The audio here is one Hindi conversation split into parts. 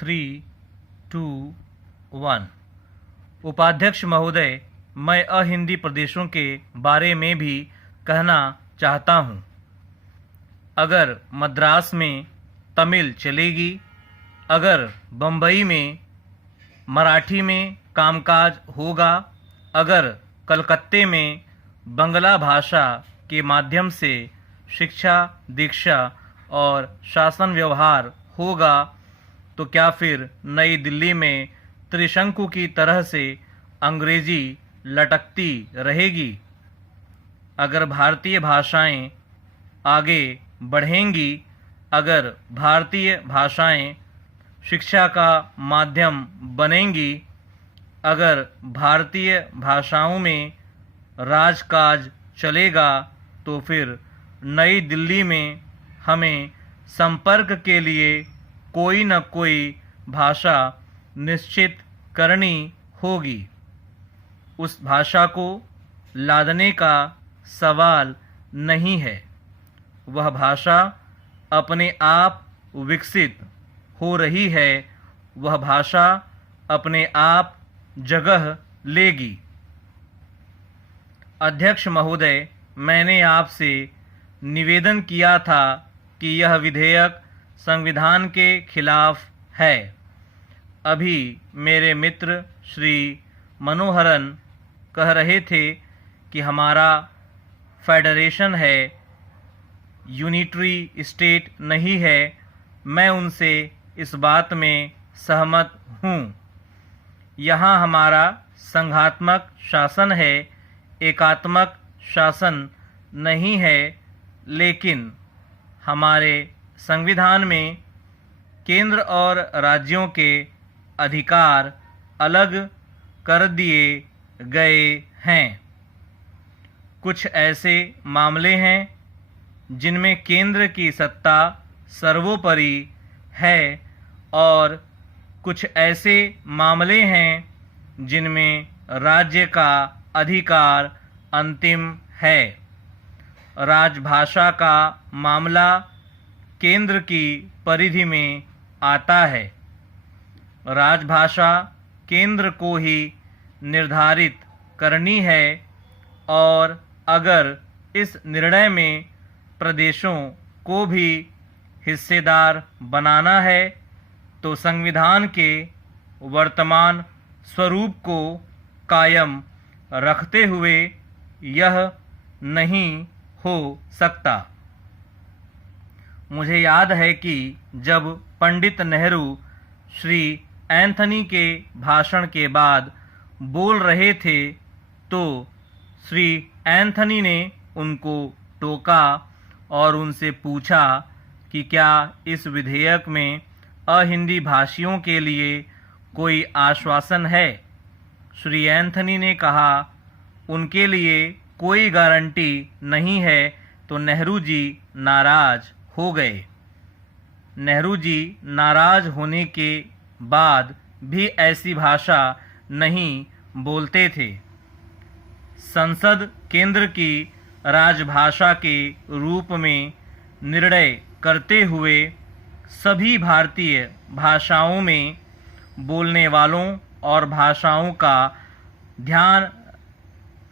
3, 2, 1। उपाध्यक्ष महोदय, मैं अहिंदी प्रदेशों के बारे में भी कहना चाहता हूँ। अगर मद्रास में तमिल चलेगी, अगर बम्बई में मराठी में कामकाज होगा, अगर कलकत्ते में बंगला भाषा के माध्यम से शिक्षा, दीक्षा और शासन व्यवहार होगा, तो क्या फिर नई दिल्ली में त्रिशंकु की तरह से अंग्रेजी लटकती रहेगी? अगर भारतीय भाषाएं आगे बढ़ेंगी, अगर भारतीय भाषाएं शिक्षा का माध्यम बनेंगी, अगर भारतीय भाषाओं में राजकाज चलेगा, तो फिर नई दिल्ली में हमें संपर्क के लिए कोई न कोई भाषा निश्चित करनी होगी। उस भाषा को लादने का सवाल नहीं है। वह भाषा अपने आप विकसित हो रही है। वह भाषा अपने आप जगह लेगी। अध्यक्ष महोदय, मैंने आपसे निवेदन किया था कि यह विधेयक संविधान के खिलाफ है। अभी मेरे मित्र श्री मनोहरन कह रहे थे कि हमारा फेडरेशन है, यूनिटरी स्टेट नहीं है। मैं उनसे इस बात में सहमत हूँ। यहाँ हमारा संघात्मक शासन है, एकात्मक शासन नहीं है। लेकिन हमारे संविधान में केंद्र और राज्यों के अधिकार अलग कर दिए गए हैं। कुछ ऐसे मामले हैं जिनमें केंद्र की सत्ता सर्वोपरि है और कुछ ऐसे मामले हैं जिनमें राज्य का अधिकार अंतिम है। राजभाषा का मामला केंद्र की परिधि में आता है। राजभाषा केंद्र को ही निर्धारित करनी है और अगर इस निर्णय में प्रदेशों को भी हिस्सेदार बनाना है, तो संविधान के वर्तमान स्वरूप को कायम रखते हुए यह नहीं हो सकता। मुझे याद है कि जब पंडित नेहरू श्री एंथनी के भाषण के बाद बोल रहे थे, तो श्री एंथनी ने उनको टोका और उनसे पूछा कि क्या इस विधेयक में अहिंदी भाषियों के लिए कोई आश्वासन है। श्री एंथनी ने कहा, उनके लिए कोई गारंटी नहीं है। तो नेहरू जी नाराज हो गए। नेहरू जी नाराज होने के बाद भी ऐसी भाषा नहीं बोलते थे। संसद केंद्र की राजभाषा के रूप में निर्णय करते हुए सभी भारतीय भाषाओं में बोलने वालों और भाषाओं का ध्यान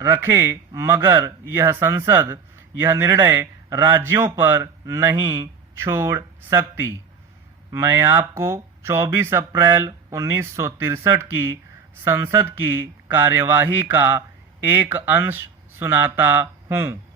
रखे, मगर यह संसद यह निर्णय राज्यों पर नहीं छोड़ सकती। मैं आपको 24 अप्रैल 1963 की संसद की कार्यवाही का एक अंश सुनाता हूँ।